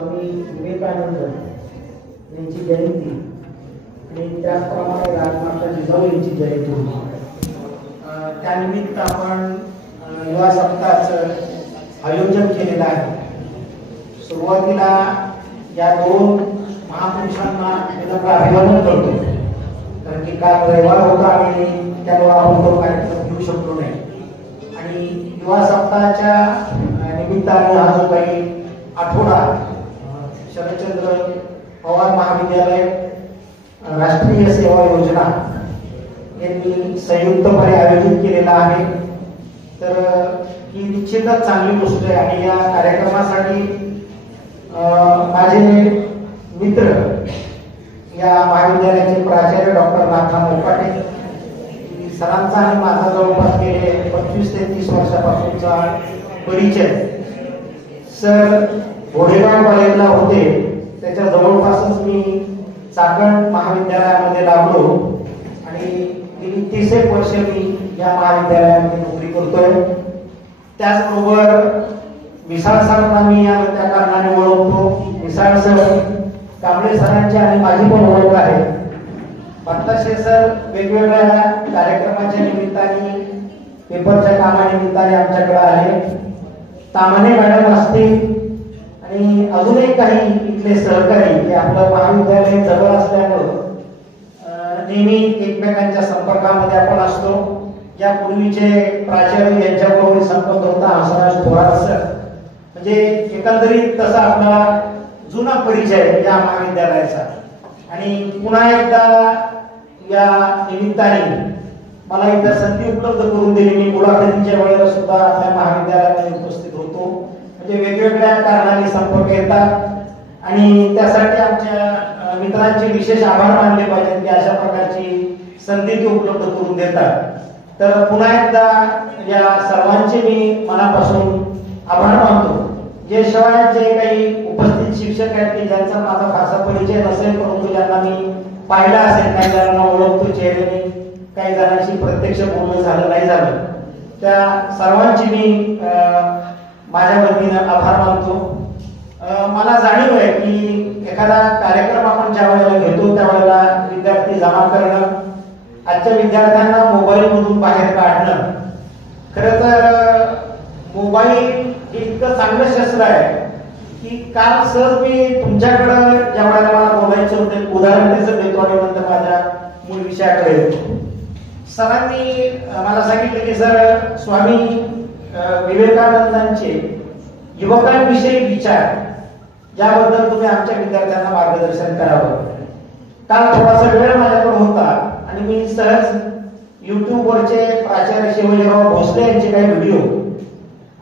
स्वामी विवेकानंद यांची जयंती आणि त्याचप्रमाणे राजमाता जिजाऊ यांची जयंती होती। त्यानिमित्त आपण युवा सप्ताहाचं आयोजन केलेलं आहे। सुरुवातीला या दोन महापुरुषांना विनम्र अभिवादन करतो, कारण की काल रविवार होता आणि त्यामुळे आपण तो कार्यक्रम घेऊ शकलो नाही। आणि युवा सप्ताहाच्या निमित्ताने हा जो काही आठवडा शरदचंद्र पवार महाविद्यालय राष्ट्रीय सेवा योजना यांनी संयुक्तपणे आयोजित केलेला आहे, तर ही निश्चितच चांगली गोष्ट आहे। आणि या कार्यक्रमासाठी माझे मित्र या महाविद्यालयाचे प्राचार्य डॉक्टर नाथा मोकाटे सरांचा आणि माझा जवळपास गेले 25 ते 30 वर्षापासूनचा परिचय। सर घोडेगाव कॉलेजला होते, त्याच्या जवळपासच मी चाकण महाविद्यालयामध्ये लागलो आणि गेली 30 एक वर्ष मी या महाविद्यालयामध्ये नोकरी करतोय। त्याचबरोबर मिसाळ सरांना मी त्या कारणाने ओळखतो। मिसाळ सर कांबळे सरांची आणि माझी पण ओळख आहे। पत्ताशे सर वेगवेगळ्या कार्यक्रमाच्या निमित्ताने पेपरच्या कामानिमित्ताने आमच्याकडे आले। तामाने मॅडम असतील आणि अजूनही काही इथले सहकारी जे आपलं महाविद्यालय जवळ असल्यामुळं नेहमी एकमेकांच्या संपर्कामध्ये आपण असतो। या पूर्वीचे प्राचार्य यांच्याबरोबर संपर्क होता हंसराज थोरात सर, म्हणजे एकंदरीत तसा आपला जुना परिचय या महाविद्यालयाचा। आणि पुन्हा एकदा या निमित्ताने मला इथं संधी उपलब्ध करून दिली। मी मुलाखतीच्या वेळेला सुद्धा आपल्या महाविद्यालयामध्ये उपस्थित होतो, म्हणजे वेगवेगळ्या कारणाने संपर्क येतात आणि त्यासाठी आमच्या मित्रांचे विशेष आभार मानले पाहिजेत की अशा प्रकारची संधी ते उपलब्ध करून देतात। तर पुन्हा एकदा या सर्वांचे मी मनापासून आभार मानतो। जे शिवाय जे काही उपस्थित शिक्षक आहेत की ज्यांचा माझा फारसा परिचय नसेल, परंतु ज्यांना मी पाहिला असेल, काही जणांना ओळखतो चेहऱ्याने, काही जणांशी प्रत्यक्ष बोलणं झालं नाही झालं, त्या सर्वांची मी माझ्या वतीनं आभार मानतो। मला जाणीव आहे की एखादा कार्यक्रम आपण ज्या वेळेला घेतो त्यावेळेला विद्यार्थी जमा करणं, आजच्या विद्यार्थ्यांना मोबाईल मधून बाहेर काढणं, खरं तर मोबाईल हे इतकं चांगलं शस्त्र आहे की काल सहज मी तुमच्याकडं ज्या वेळेला मला बोलायचं होते उदाहरण त्याचं देतो आणि नंतर माझ्या मूळ विषयाकडे येतो। सरांनी मला सांगितलं की सर स्वामी विवेकानंदांचे युवकांविषयी विचार ज्याबद्दल तुम्ही आमच्या विद्यार्थ्यांना मार्गदर्शन करावं। काल थोडासा वेळ माझ्याकडे होता आणि मी सहज युट्यूबवरचे प्राचार्य शिवाजीराव भोसले यांचे काही व्हिडिओ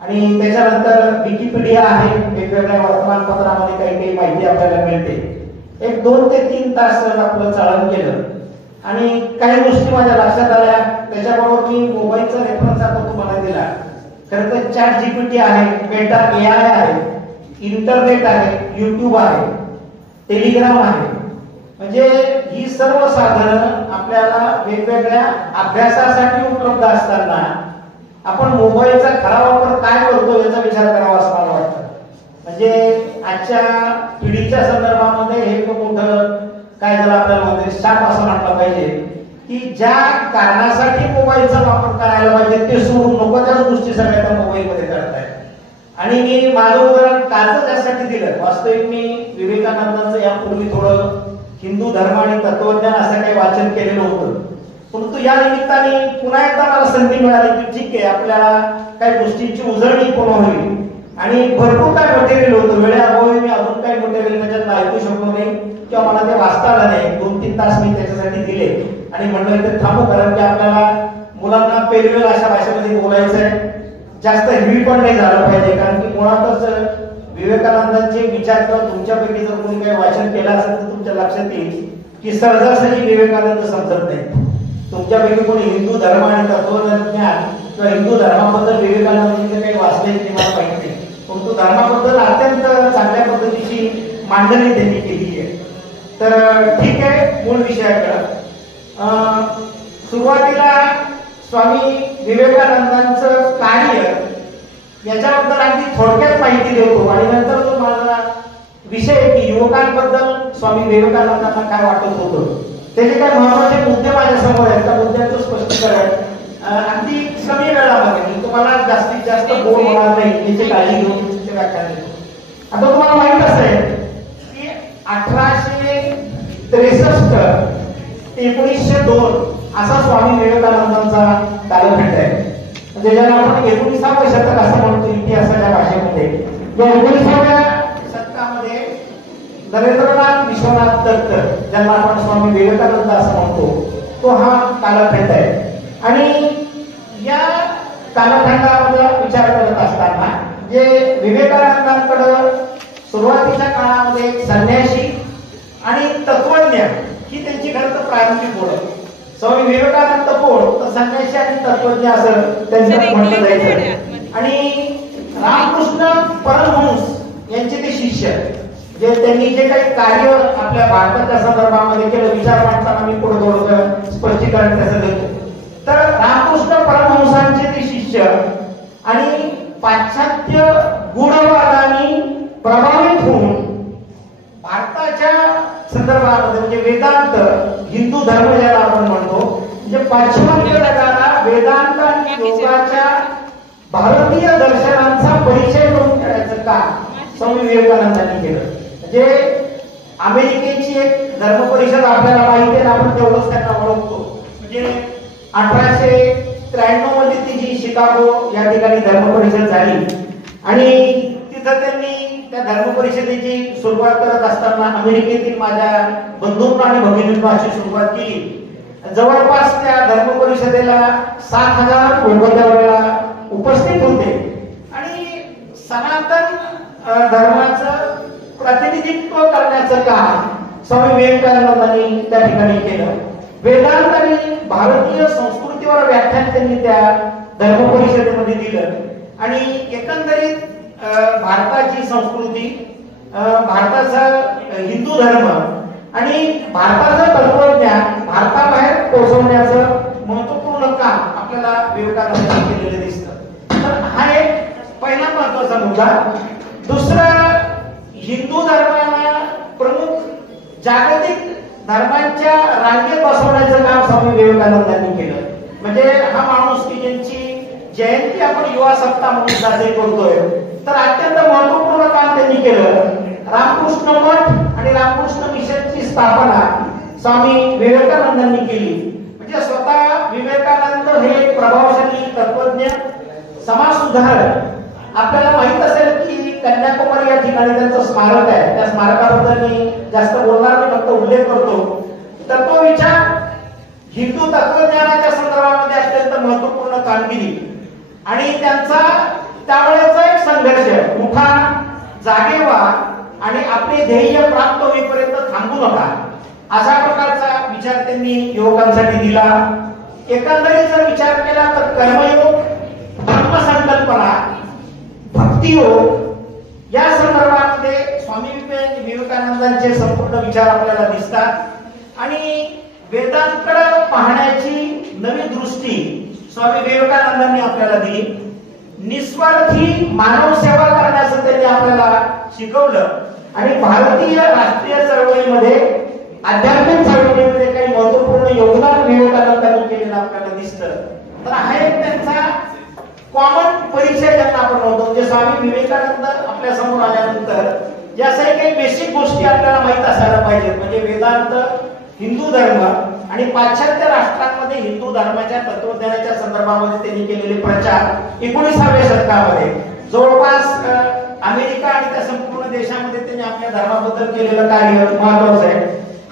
आणि त्याच्यानंतर विकिपीडिया आहे, वेगवेगळ्या वर्तमानपत्रामध्ये काही काही माहिती आपल्याला मिळते, एक 2 ते 3 तास आपलं चाळण केलं आणि काही गोष्टी माझ्या लक्षात आल्या। त्याच्याबरोबर मी मोबाईलचा रेफरन्स आता तुम्हाला दिला। खरं तर चॅट जीपीटी आहे, मेटा AI आहे, इंटरनेट आहे, युट्यूब आहे, टेलिग्राम आहे, म्हणजे ही सर्व साधनं आपल्याला वेगवेगळ्या अभ्यासासाठी उपलब्ध असताना आपण मोबाईलचा खरा वापर काय करतो याचा विचार करावा असं मला वाटतं। म्हणजे आजच्या पिढीच्या संदर्भामध्ये हे खूप मोठं काय झालं आपल्याला म्हणतो शाप असं म्हटलं पाहिजे की ज्या कारणासाठी मोबाईलचा वापर करायला पाहिजे ते सोडून नको त्याच गोष्टी सगळ्या त्या मोबाईलमध्ये करतायत। आणि मी माझं उदाहरण कालच यासाठी दिलं, वास्तविक मी विवेकानंदांचं यापूर्वी थोडं हिंदू धर्म आणि तत्वज्ञान असं काही वाचन केलेलं होतं, परंतु या निमित्ताने पुन्हा एकदा मला संधी मिळाली की ठीक आहे आपल्याला काही गोष्टींची उजळणी पुन्हा होईल। आणि भरपूर काय मटेरियल होतं, वेळेअभावी मी अजून काही मटेरियल त्याच्यात ऐकू शकलो नाही किंवा मला ते वाचता आलं नाही। 2-3 तास मी त्याच्यासाठी दिले आणि म्हणलं इथे थांबू, कारण की आपल्याला मुलांना पेलवेल अशा भाषेमध्ये बोलायचं आहे, जास्त हेवी पण नाही झालं पाहिजे, कारण की मुळातच विवेकानंदांचे विचार किंवा तुमच्यापैकी जर कोणी काही वाचन केलं असेल तर तुमच्या लक्षात येईल की सहजासहजी विवेकानंद समजत नाही। तुमच्यापैकी कोणी हिंदू धर्म आणि तत्वज्ञान किंवा हिंदू धर्माबद्दल विवेकानंदांचे काही वाचले ते मला माहिती नाही, परंतु धर्माबद्दल अत्यंत चांगल्या पद्धतीची मांडणी त्यांनी केली आहे। तर ठीक आहे, मूळ विषयाकडे सुरुवातीला स्वामी विवेकानंदांचं कार्य याच्याबद्दल अगदी थोडक्यात माहिती देतो आणि नंतर तो माझा विषय की युवकांबद्दल स्वामी विवेकानंदांना काय वाटत होतं, त्याचे काही महत्वाचे मुद्दे माझ्या समोर आहेत. त्या मुद्द्यांचं स्पष्टीकरण अगदी कमी वेळामध्ये तुम्हाला जास्तीत जास्त बोर होणार नाही याची काळजी घेऊन तुमचे व्याख्यान देतो. आता तुम्हाला माहित असेल की 1863 ते 1902 असा स्वामी विवेकानंदांचा कालखंड आहे. म्हणजे ज्याला आपण 19वे शतक असं म्हणतो इतिहासाच्या भाषेमध्ये. या 19व्या शतकामध्ये नरेंद्रनाथ विश्वनाथ दत्त, ज्यांना आपण स्वामी विवेकानंद असं म्हणतो, तो हा कालखंड आहे. आणि या कालखंडामध्ये विचार करत असताना जे विवेकानंदांकडे सुरुवातीच्या काळामध्ये संन्यासी आणि तत्वज्ञ ही त्यांची खरं तर प्रारंभिक ओळख. स्वामी विवेकानंद कोण तर संन्यासी आणि तत्वज्ञ असं त्यांचं म्हटलं जायचं. आणि रामकृष्ण परमहंस यांचे ते शिष्य, जे त्यांनी जे काही कार्य आपल्या भारताच्या संदर्भामध्ये केलं, विचार मांडताना मी पुढे थोडं स्पष्टीकरण त्याचं देतो. तर रामकृष्ण परमहंसांचे ते शिष्य आणि पाश्चात्य गूढवादानी प्रभावित होऊन भारताच्या संदर्भामध्ये म्हणजे वेदांत, हिंदू धर्म ज्याला आपण म्हणतो, म्हणजे पाश्चिमात्य जगाला वेदांत आणि योगाच्या भारतीय दर्शनांचा परिचय करून करायचं काम स्वामी विवेकानंदांनी केलं. म्हणजे अमेरिकेची एक धर्म परिषद आपल्याला माहिती आहे, आपण तेवढंच त्यांना ओळखतो. म्हणजे 1893 मध्ये ती जी शिकागो या ठिकाणी धर्म परिषद झाली आणि तिथं त्यांनी त्या धर्म परिषदेची सुरुवात करत असताना अमेरिकेतील माझ्या बंधूंना आणि भगिनींना अशी सुरुवात केली. जवळपास त्या धर्म परिषदेला 7,000 लोक त्यावेळेला उपस्थित होते आणि सनातन धर्माचं प्रतिनिधित्व करण्याचं काम स्वामी विवेकानंदांनी त्या ठिकाणी केलं. वेदांत आणि भारतीय संस्कृतीवर व्याख्यान त्यांनी त्या धर्म परिषदेमध्ये दिलं आणि एकंदरीत भारताची संस्कृती, भारताचा हिंदू धर्म आणि भारताचं तत्वज्ञान भारताबाहेर पोहोचवण्याचं महत्वपूर्ण काम आपल्याला विवेकानंदांनी केलेलं दिसतं. तर हा एक पहिला महत्वाचा मुद्दा. दुसरा, हिंदू धर्माला प्रमुख जागतिक धर्मांच्या रांगेत बसवण्याचं काम स्वामी विवेकानंदांनी केलं. म्हणजे हा माणूस की ज्यांची जयंती आपण युवा सप्ताह म्हणून साजरी करतोय, तर अत्यंत महत्वपूर्ण काम त्यांनी केलं. रामकृष्ण मठ आणि रामकृष्ण मिशनची स्थापना स्वामी विवेकानंदांनी केली. म्हणजे स्वतः विवेकानंद हे प्रभावशाली तत्वज्ञ, समाज सुधारक. आपल्याला माहित असेल की कन्याकुमारी या ठिकाणी त्यांचं स्मारक आहे. त्या स्मारकाबद्दल मी जास्त बोलणार नाही, फक्त उल्लेख करतो. तर तो विचार हिंदू तत्वज्ञानाच्या संदर्भामध्ये अत्यंत महत्वपूर्ण कामगिरी आणि त्यांचा त्यावेळेचा एक संघर्ष, उठा, जागे व्हा आणि आपले ध्येय प्राप्त होईपर्यंत थांबू नका, अशा प्रकारचा विचार त्यांनी युवकांसाठी दिला. एकंदरीत जर विचार केला तर कर्मयोग, धर्मसंकल्पना, भक्तियोग या संदर्भामध्ये स्वामी विवेकानंदांचे संपूर्ण विचार आपल्याला दिसतात आणि वेदांकडे पाहण्याची नवी दृष्टी स्वामी विवेकानंदांनी आपल्याला दिली. निस्वार्थी मानव सेवा करण्याचं त्यांनी आपल्याला शिकवलं आणि भारतीय राष्ट्रीय चळवळीमध्ये, आध्यात्मिक चळवळीमध्ये काही महत्वपूर्ण योगदान विवेकानंदांनी केलेलं आपल्याला दिसतं. तर हा एक त्यांचा कॉमन परिचय ज्यांना आपण म्हणतो. म्हणजे स्वामी विवेकानंद आपल्या समोर आल्यानंतर या काही बेसिक गोष्टी आपल्याला माहित असायला पाहिजेत. म्हणजे वेदांत, हिंदू धर्म आणि पाश्चात्य राष्ट्रांमध्ये हिंदू धर्माच्या तत्वज्ञानाच्या संदर्भामध्ये त्यांनी केलेले प्रचार 19व्या शतकामध्ये जवळपास अमेरिका आणि त्या संपूर्ण देशामध्ये त्यांनी आपल्या धर्माबद्दल केलेलं कार्य महत्वाचं आहे.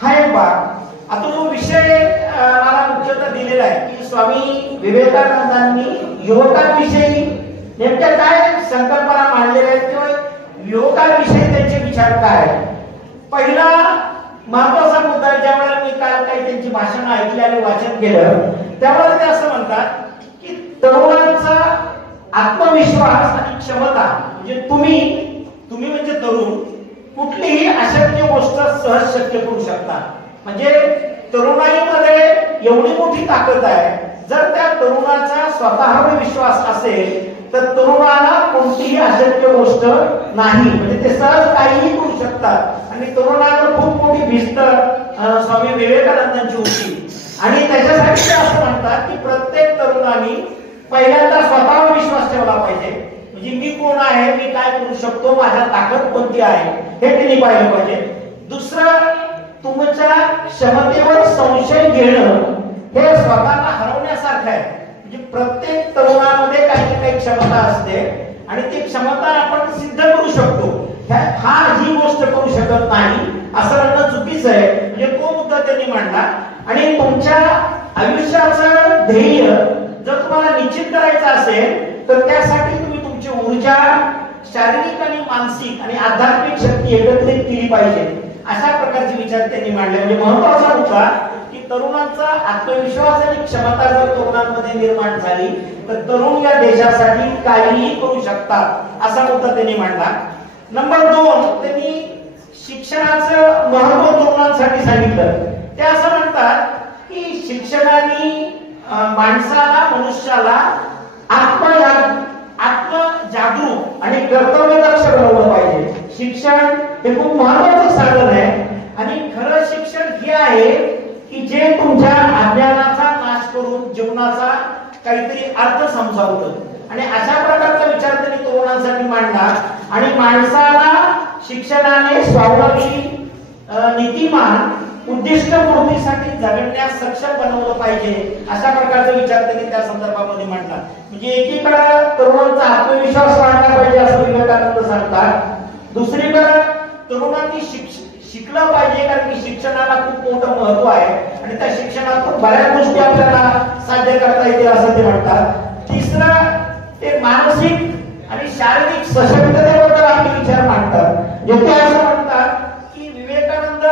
हा एक भाग. आता जो विषय मला मुख्यतः दिलेला आहे की स्वामी विवेकानंदांनी युवकांविषयी नेमक्या काय संकल्पना मांडलेल्या आहेत किंवा युवकांविषयी त्यांचे विचार काय. पहिला महत्वाचा मुद्दा, ज्यावेळेला मी काल काही त्यांची भाषणं ऐकली आणि वाचन केलं, त्यावेळेला ते असं म्हणतात की तरुणांचा आत्मविश्वास आणि क्षमता, म्हणजे तुम्ही म्हणजे तरुण कुठलीही अशक्य गोष्ट सहज शक्य करू शकता. म्हणजे तरुणाईमध्ये एवढी मोठी ताकद आहे, जर त्या तरुणाचा स्वतःवर विश्वास असेल तर तरुणाला कोणतीही अशक्य गोष्ट नाही, म्हणजे ते सहज काहीही करू शकतात. आणि तरुणाला खूप मोठी भिस्त स्वामी विवेकानंदांची होती. आणि त्याच्यासाठी ते असं म्हणतात की प्रत्येक तरुणाने पहिल्यांदा स्वतःवर विश्वास ठेवला पाहिजे. म्हणजे मी कोण आहे, मी काय करू शकतो, माझ्या ताकद कोणती आहे हे त्यांनी पाहिलं पाहिजे. दुसरं, तुमच्या क्षमतेवर संशय घेणं हे स्वतःला हरवण्यासारखं आहे. म्हणजे प्रत्येक तरुणामध्ये काही ना काही क्षमता असते आणि ती क्षमता आपण सिद्ध करू शकतो. हा जी गोष्ट करू शकत नाही असं म्हणणं चुकीचं आहे. म्हणजे तो मुद्दा त्यांनी मांडला. आणि तुमच्या आयुष्याचं ध्येय जर तुम्हाला निश्चित करायचं असेल तर त्यासाठी तुम्ही तुमची ऊर्जा, शारीरिक आणि मानसिक आणि आध्यात्मिक शक्ती एकत्रित केली पाहिजे. अशा प्रकारचे विचार त्यांनी मांडले. म्हणजे महत्वाचा मुद्दा की तरुणांचा आत्मविश्वास आणि क्षमता जर तरुणांमध्ये निर्माण झाली तर तरुण या देशासाठी काहीही करू शकतात असा मुद्दा त्यांनी मांडला. नंबर 2, त्यांनी शिक्षणाचं महत्व तरुणांसाठी सांगितलं. ते असं म्हणतात की शिक्षणाने माणसाला, मनुष्याला आत्मजागरूक आणि कर्तव्यदक्ष बनवलं पाहिजे. शिक्षण हे खूप महत्वाचं साधन आहे. आणि खरं शिक्षण हे आहे की जे तुमच्या अज्ञानाचा नाश करून जीवनाचा काहीतरी अर्थ समजावतं. आणि अशा प्रकारचा विचार त्यांनी तरुणांसाठी मांडला. आणि माणसाला शिक्षणाने स्वावलंबी, नीतिमान, उद्दिष्टपूर्तीसाठी जगण्यास सक्षम बनवलं पाहिजे अशा प्रकारचा विचार त्यांनी त्या संदर्भामध्ये मांडला. म्हणजे एकीकडे तरुणांचा आत्मविश्वास वाढला पाहिजे असं विवेकानंद सांगतात. दुसरीकडे तरुणांनी शिकलं पाहिजे कारण की शिक्षणाला खूप मोठं महत्व आहे आणि त्या शिक्षणातून बऱ्याच गोष्टी आपल्याला साध्य करता येतील असं ते म्हणतात. तिसरं, ते मानसिक आणि शारीरिक सशक्ततेबद्दल आपले विचार मांडतात. ते असं म्हणतात की विवेकानंद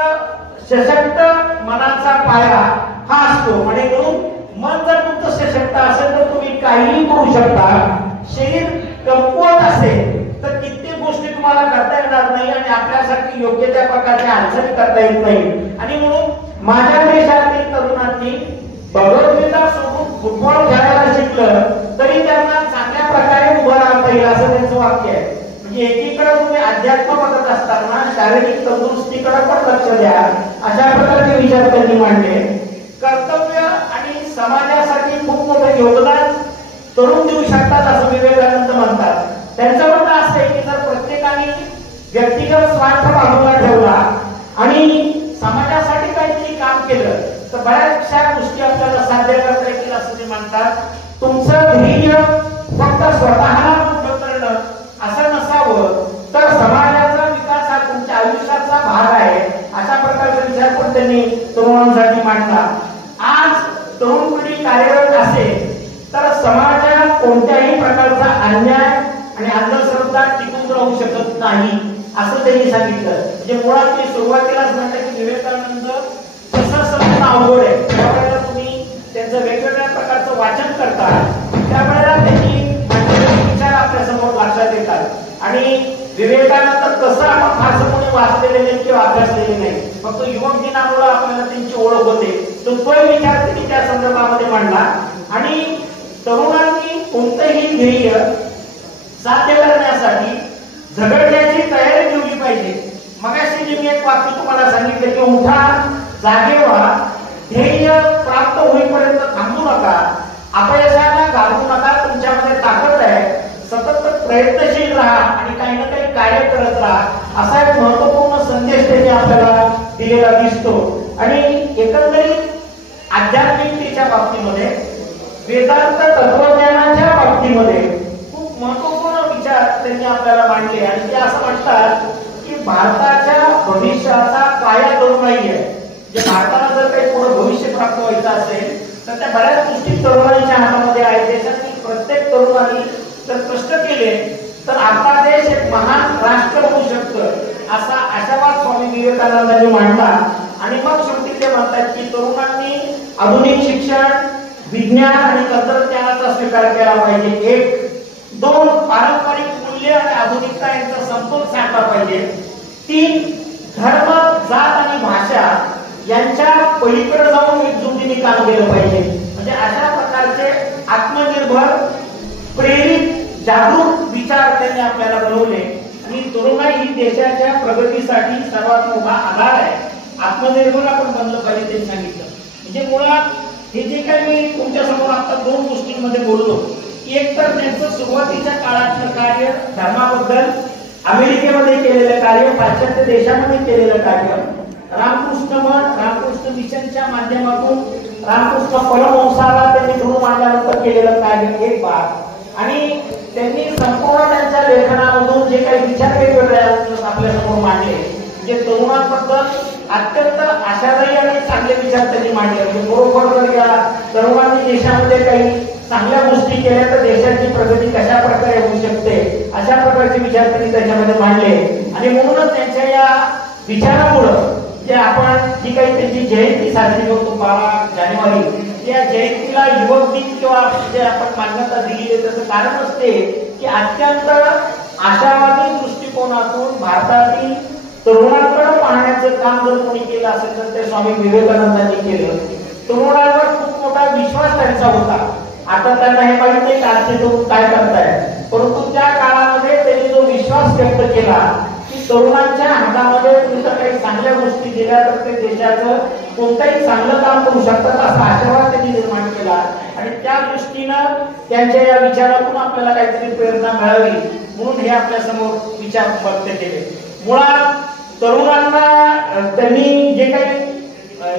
सशक्त मनाचा पाया हा असतो. आणि मन जर तुमचं सशक्त असेल तर तुम्ही काहीही करू शकता. शरीर कमकुवत असेल तर कित्येक गोष्टी तुम्हाला करता येणार नाही आणि आपल्यासाठी योग्य त्या प्रकारच्या हालचाली करता येत नाही. आणि म्हणून माझ्या देशातील तरुणांनी भगवद्गीता सोडून फुटबॉल खेळायला शिकलं तरी त्यांना चांगल्या प्रकारे उभं राहता येईल असं त्यांचं वाक्य आहे. म्हणजे एकीकडे तुम्ही अध्यात्म बघत असताना शारीरिक तंदुरुस्तीकडे पण लक्ष द्या अशा प्रकारचे विचार त्यांनी मांडले. कर्तव्य आणि समाजासाठी खूप मोठं योगदान तरुण देऊ शकतात असं विवेकानंद म्हणतात. त्यांचं म्हणणं असं आहे की जर प्रत्येकाने व्यक्तिगत स्वार्थ बाजूला ठेवला आणि समाजासाठी काहीतरी काम केलं तर बऱ्याचशा गोष्टी आपल्याला साध्य करता येतील असं ते म्हणतात. तुमचं ध्येय फक्त स्वतःला मोठं करणं असं नसावं तर समाजाचा विकास हा तुमच्या आयुष्याचा भाग आहे अशा प्रकारचा विचार पण त्यांनी तरुणांसाठी मांडला. आज तरुण पिढी कार्यरत असेल तर समाजात कोणत्याही प्रकारचा अन्याय आणि अंधश्रद्धा टिकून राहू शकत नाही असं त्यांनी सांगितलं. म्हणजे मुळात मी सुरुवातीलाच म्हटलं की विवेकानंद कसं समजणं अवघड आहे. त्यावेळेला तुम्ही त्यांचं वेगवेगळ्या प्रकारचं वाचन करता त्यावेळेला त्यांनी विचार आपल्या समोर लक्षात येतात. आणि विवेकानंद कसं आपण फारसं कोणी वाचलेले नाही किंवा अभ्यासलेले नाही, फक्त युवक दिनामुळे आपल्याला त्यांची ओळख होते. तो विचार त्यांनी त्या संदर्भामध्ये मांडला. आणि तरुणांनी कोणतंही ध्येय साध्य करण्यासाठी झगडण्याची तयारी ठेवली पाहिजे. मगाशी जे मी एक वाक्य तुम्हाला सांगितलं की उठा, जागे व्हा, ध्येय प्राप्त होईपर्यंत थांबू नका, अपयशाला घालू नका, तुमच्यामध्ये ताकद आहे, सतत प्रयत्नशील राहा आणि काही ना काही कार्य करत राहा असा एक महत्वपूर्ण संदेश त्यांनी आपल्याला दिलेला दिसतो. आणि एकंदरीत आध्यात्मिकतेच्या बाबतीमध्ये, वेदांत तत्वज्ञानाच्या बाबतीमध्ये खूप महत्वपूर्ण विचार त्यांनी आपल्याला मांडले. आणि ते असं म्हणतात की भारताच्या भविष्याचा पाया तरुण नाहीये. जे भारताला जर काही पुढे भविष्य प्राप्त व्हायचं असेल तर त्या बऱ्याच गोष्टी तरुणांच्या हातामध्ये आहेत. देशातील प्रत्येक तरुणांनी जर कष्ट केले तर आपला देश एक महान राष्ट्र होऊ शकतं असा आशावाद स्वामी विवेकानंदांनी मांडला. आणि मग शेवटी ते म्हणतात की तरुणांनी आधुनिक शिक्षण, विज्ञान आणि तंत्रज्ञानाचा स्वीकार केला पाहिजे. 1-2 पारंपरिक मूल्य आणि आधुनिकता यांचा समतोल साधला पाहिजे. 3 धर्म, जात आणि भाषा यांच्या पलीकडे जाऊन एकजुटीने काम केलं पाहिजे. म्हणजे अशा प्रकारचे आत्मनिर्भर, प्रेरित, जागरूक विचार त्यांनी आपल्याला बनवले आणि तरुणाई ही देशाच्या प्रगतीसाठी सर्वात मोठा आधार आहे. आत्मनिर्भर आपण बनलं पाहिजे त्यांनी सांगितलं. म्हणजे मुळात हे जे काही मी तुमच्या समोर आता दोन गोष्टींमध्ये बोललो, एक तर त्यांचं सुरुवातीच्या काळातलं कार्य धर्माबद्दल अमेरिकेमध्ये केलेलं कार्य, पाश्चात्य देशामध्ये केलेलं कार्य, रामकृष्ण मठ, रामकृष्ण मिशनच्या माध्यमातून रामकृष्ण परमहंसाला त्यांनी गुरु मानल्यानंतर केलेलं कार्य एक भाग, आणि त्यांनी संपूर्ण त्यांच्या लेखनामधून जे काही विचार वेगवेगळ्या आपल्या समोर मांडले, जे तरुणांबद्दल अत्यंत आशादायी आणि चांगले विचार त्यांनी मांडले. म्हणजे बरोबर जर या तरुणांनी देशामध्ये काही चांगल्या गोष्टी केल्या तर देशाची प्रगती कशा प्रकारे होऊ शकते, अशा प्रकारचे विचार त्यांनी त्याच्यामध्ये मांडले. आणि म्हणूनच त्यांच्या या विचारामुळं जे आपण जी काही त्यांची जयंती साजरी करतो 12 जानेवारी, या जयंतीला युवक दिन किंवा जे आपण मान्यता दिली आहे त्याचं कारण असते की अत्यंत आशावादी दृष्टिकोनातून भारतातील तरुणांकडे पाहण्याचं काम जर कोणी केलं असेल तर ते स्वामी विवेकानंदांनी केलं. तरुणांवर खूप मोठा विश्वास त्यांचा होता. आता त्यांना हे माहित नाही आजचे तरुण काय करताय, परंतु त्या काळामध्ये त्यांनी जो विश्वास व्यक्त केला की तरुणांच्या हातामध्ये तुम्ही जर काही चांगल्या गोष्टी दिल्या तर ते देशाचं कोणतंही चांगलं काम करू शकतात, असा आशावाद त्यांनी निर्माण केला. आणि त्या दृष्टीनं त्यांच्या या विचारातून आपल्याला काहीतरी प्रेरणा मिळावी म्हणून हे आपल्या समोर विचार व्यक्त केले. मुळात तरुणांना त्यांनी जे काही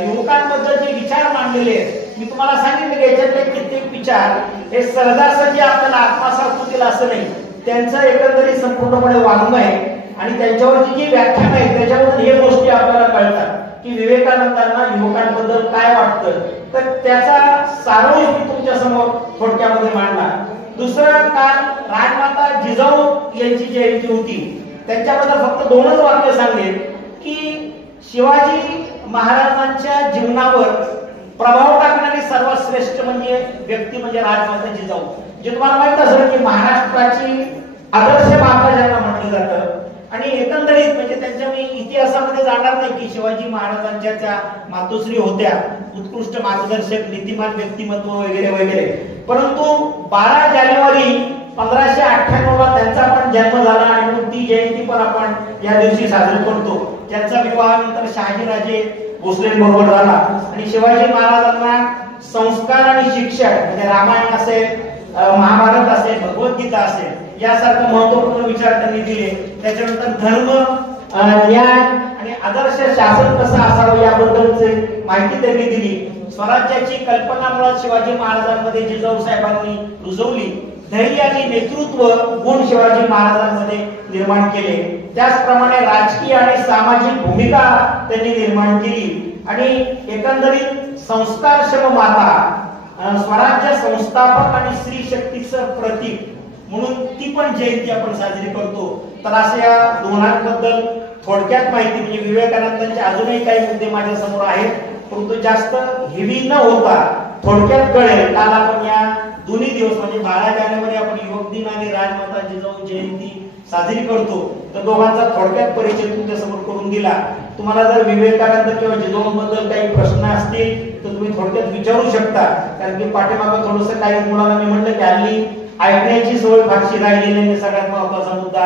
युवकांबद्दल जे विचार मांडलेले आहेत, मी तुम्हाला सांगितलं की याच्यातले कित्येक विचार हे सहजासहजी आपल्याला आत्मसात होतील असं नाही. त्यांचं एकंदरीत संपूर्णपणे वाङ्मय आहे आणि त्यांच्यावरची जी व्याख्यान आहे त्याच्यावरून हे गोष्टी आपल्याला कळतात की विवेकानंदांना युवकांबद्दल काय वाटतं. तर त्याचा सारांश मी तुमच्या समोर थोडक्यामध्ये मांडला. दुसरं, काल राजमाता जिजाऊ यांची जयंती होती. त्यांच्याबद्दल फक्त दोनच वाक्य सांगेन की शिवाजी महाराजांच्या जीवनावर प्रभाव टाकणारी सर्वात श्रेष्ठ व्यक्ती म्हणजे राजमाता जिजाऊ. जे तुम्हाला माहित असेल की महाराष्ट्राची आदर्श माता ज्यांना म्हटलं जातं. आणि एकंदरीत म्हणजे त्यांच्या मी इतिहासामध्ये जाणार नाही की शिवाजी महाराजांच्या त्या मातोश्री होत्या, उत्कृष्ट मार्गदर्शक, नीतिमान व्यक्तिमत्व वगैरे वगैरे. परंतु 12 जानेवारी 1598 ला त्यांचा पण जन्म झाला आणि म्हणून ती जयंती पण आपण या दिवशी साजरी करतो. त्यांचा विवाहानंतर शहाजीराजे भोसलेंबरोबर झाला आणि शिवाजी महाराजांना संस्कार आणि शिक्षण म्हणजे रामायण असेल, महाभारत असेल, भगवद्गीता असेल यासारखे महत्वपूर्ण विचार त्यांनी दिले. त्याच्यानंतर धर्म, न्याय आणि आदर्श शासन कसं असावं याबद्दलची माहिती त्यांनी दिली. स्वराज्याची कल्पना मुळात शिवाजी महाराजांमध्ये जिजाऊ साहेबांनी रुजवली. धैर्य आणि नेतृत्व गुण शिवाजी महाराजांमध्ये निर्माण केले. त्याचप्रमाणे राजकीय आणि सामाजिक भूमिका त्यांनी निर्माण केली. आणि एकंदरीत संस्कारक्षम माता, स्वराज्य संस्थापक आणि स्त्री शक्तीचं प्रतीक म्हणून ती पण जयंती आपण साजरी करतो. तर अशा या दोघांबद्दल थोडक्यात माहिती म्हणजे विवेकानंदांचे अजूनही काही मुद्दे माझ्या समोर आहेत, परंतु जास्त हेवी न होता थोडक्यात कळेल. काल आपण या दोन्ही दिवस म्हणजे 12 जानेवारी आपण युवक दिन आणि राजमाता जिजाऊ जयंती साजरी करतो. तर दोघांचा थोडक्यात परिचय तुमच्या समोर करून दिला. तुम्हाला जर विवेकानंद किंवा जिजाऊबद्दल काही प्रश्न असतील तर तुम्ही थोडक्यात विचारू शकता. कारण की पाठीमागं थोडंसं काही मुलांना मी म्हटलं की हल्ली ऐकण्याची सवय फारशी राहिलेली नाही. सगळ्यात महत्वाचा मुद्दा,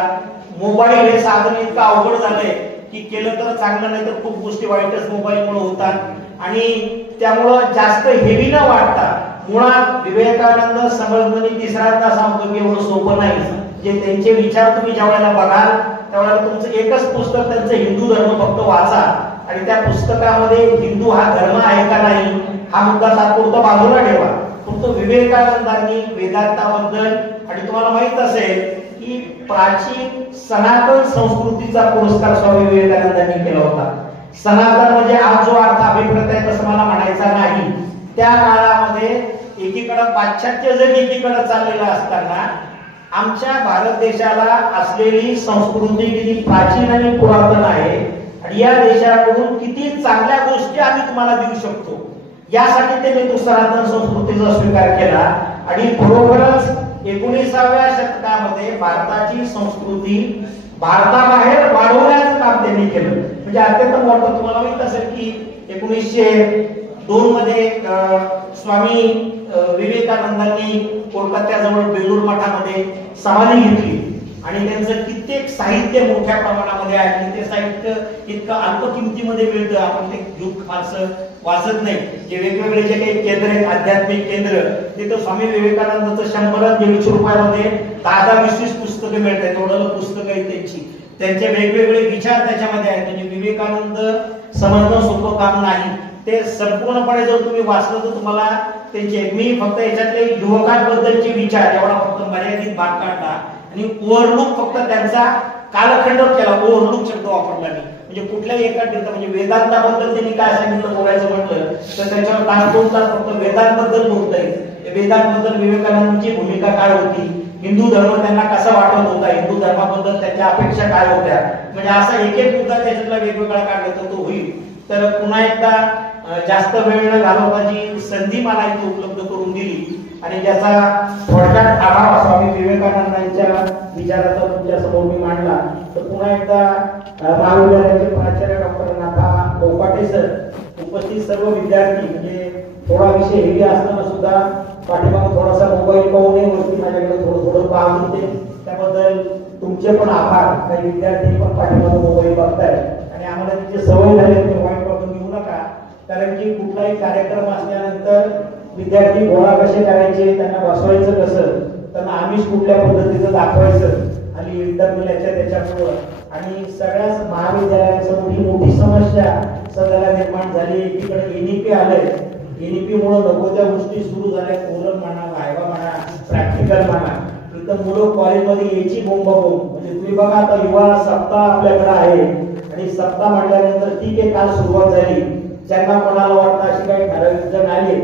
मोबाईल हे साधन इतकं अवघड झालंय की केलं तर चांगलं नाही तर खूप गोष्टी वाईटच मोबाईलमुळे होतात. आणि त्यामुळं जास्त हेवी न वाटता मुळात विवेकानंद समजणे तिसऱ्यांदा सांगतो की एवढं सोपं नाही. जे त्यांचे विचार तुम्ही ज्या वेळेला बघाल त्यावेळेला तुमचं एकच पुस्तक त्यांचं हिंदू धर्म फक्त वाचा आणि त्या पुस्तकामध्ये हिंदू हा धर्म आहे का नाही हा मुद्दा तात्पुरता बाजूला ठेवा. परंतु विवेकानंदांनी वेदांताबद्दल आणि तुम्हाला माहित असेल की प्राचीन सनातन संस्कृतीचा पुरस्कार स्वामी विवेकानंदांनी केला होता. सनातन म्हणजे आज जो अर्थ अभिप्रेत आहे तसं मला म्हणायचा नाही. त्या काळामध्ये एकीकडे पाश्चात्य जग एकीकडे चाललेलं असताना आमच्या भारत देशाला असलेली संस्कृती किती प्राचीन आणि पुरातन आहे आणि या देशाकडून किती चांगल्या गोष्टी आम्ही तुम्हाला देऊ शकतो यासाठी त्यांनी तो सनातन संस्कृतीचा स्वीकार केला. आणि बरोबरच 19व्या शतकामध्ये भारताची संस्कृती भारताबाहेर वाढवण्याचं काम त्यांनी केलं. म्हणजे अत्यंत मोठं तुम्हाला माहित असेल की 1902 मध्ये स्वामी विवेकानंदांनी कोलकात्याजवळ बेलूर मठामध्ये समाधी घेतली आणि त्यांचं कित्येक साहित्य मोठ्या प्रमाणामध्ये आहे आणि ते साहित्य इतकं अल्प किमतीमध्ये मिळतं, आपण ते घेऊन फारसं वाचत नाही. जे वेगवेगळे जे काही केंद्र आहेत, आध्यात्मिक केंद्र, तिथं स्वामी विवेकानंदाचं 100-150 रुपयामध्ये 10-20 पुस्तकं मिळतात. एवढं पुस्तकं आहेत त्यांची, त्यांचे वेगवेगळे विचार त्याच्यामध्ये आहेत. म्हणजे विवेकानंद समजणं सोपं काम नाही. ते संपूर्णपणे जर तुम्ही वाचलं तर तुम्हाला त्यांचे, मी फक्त याच्यातले युवकांबद्दलचे विचार एवढा फक्त मर्यादित भाग काढला आणि ओव्हरलुक फक्त त्यांचा कालखंड केला. ओव्हरलुक शब्द वापरला मी, म्हणजे कुठल्याही एका म्हणजे वेदांताबद्दल त्यांनी काय सांगितलं बोलायचं म्हटलं तर त्याच्यावर 5-2 तास फक्त वेदांबद्दल बोलता येईल. वेदांबद्दल विवेकानंदांची भूमिका काय होती, हिंदू धर्म त्यांना कसा वाटत होता, हिंदू धर्माबद्दल त्यांच्या अपेक्षा काय होत्या, म्हणजे असा एक एक मुद्दा त्याच्यातला वेगवेगळा काढला तर तो होईल. तर पुन्हा एकदा जास्त वेळ न घालवण्याची संधी मला इथे उपलब्ध करून दिली आणि ज्याचा थोडक्यात आढावा स्वामी विवेकानंदांच्या विचाराचा तुमच्या समोर मी मांडला. तर पुन्हा एकदा महाविद्यालयाचे प्राचार्य डॉक्टर नाथा बोकाटे सर, उपस्थित सर्व विद्यार्थी, म्हणजे थोडा विषय हेवी असताना सुद्धा पाठीमागे थोडासा मोबाईल पाहू नये, वरती माझ्याकडे थोडं पाहत होते, त्याबद्दल तुमचे पण आभार. काही विद्यार्थी पण पाठीमागे मोबाईल बघताय आणि आम्हाला तिची सवय झाली, तुम्ही वाईट वाटून घेऊ नका. कारण की कुठलाही कार्यक्रम असल्यानंतर विद्यार्थी गोळा कसे करायचे, त्यांना बसवायचं कसं, त्यांना आमिष कुठल्या पद्धतीचं दाखवायचं आणि इंटरनेटच्या त्याच्यामुळं आणि सगळ्याच महाविद्यालयासमोर ही मोठी समस्या सध्याला निर्माण झाली. एकीकडे एनईपी आलंय, एनईपी मुळे नको त्या गोष्टी सुरू झाल्या, कोलम म्हणा, वायवा म्हणा, प्रॅक्टिकल म्हणा. इथं मुलं कॉलेजमध्ये यायची बोंबाबोंब. म्हणजे तुम्ही बघा आता युवा सप्ताह आपल्याकडे आहे आणि सप्ताह म्हटल्यानंतर ठीक आहे, काल सुरुवात झाली. ज्यांना कोणाला वाटतं अशी काही ठराविक जण आले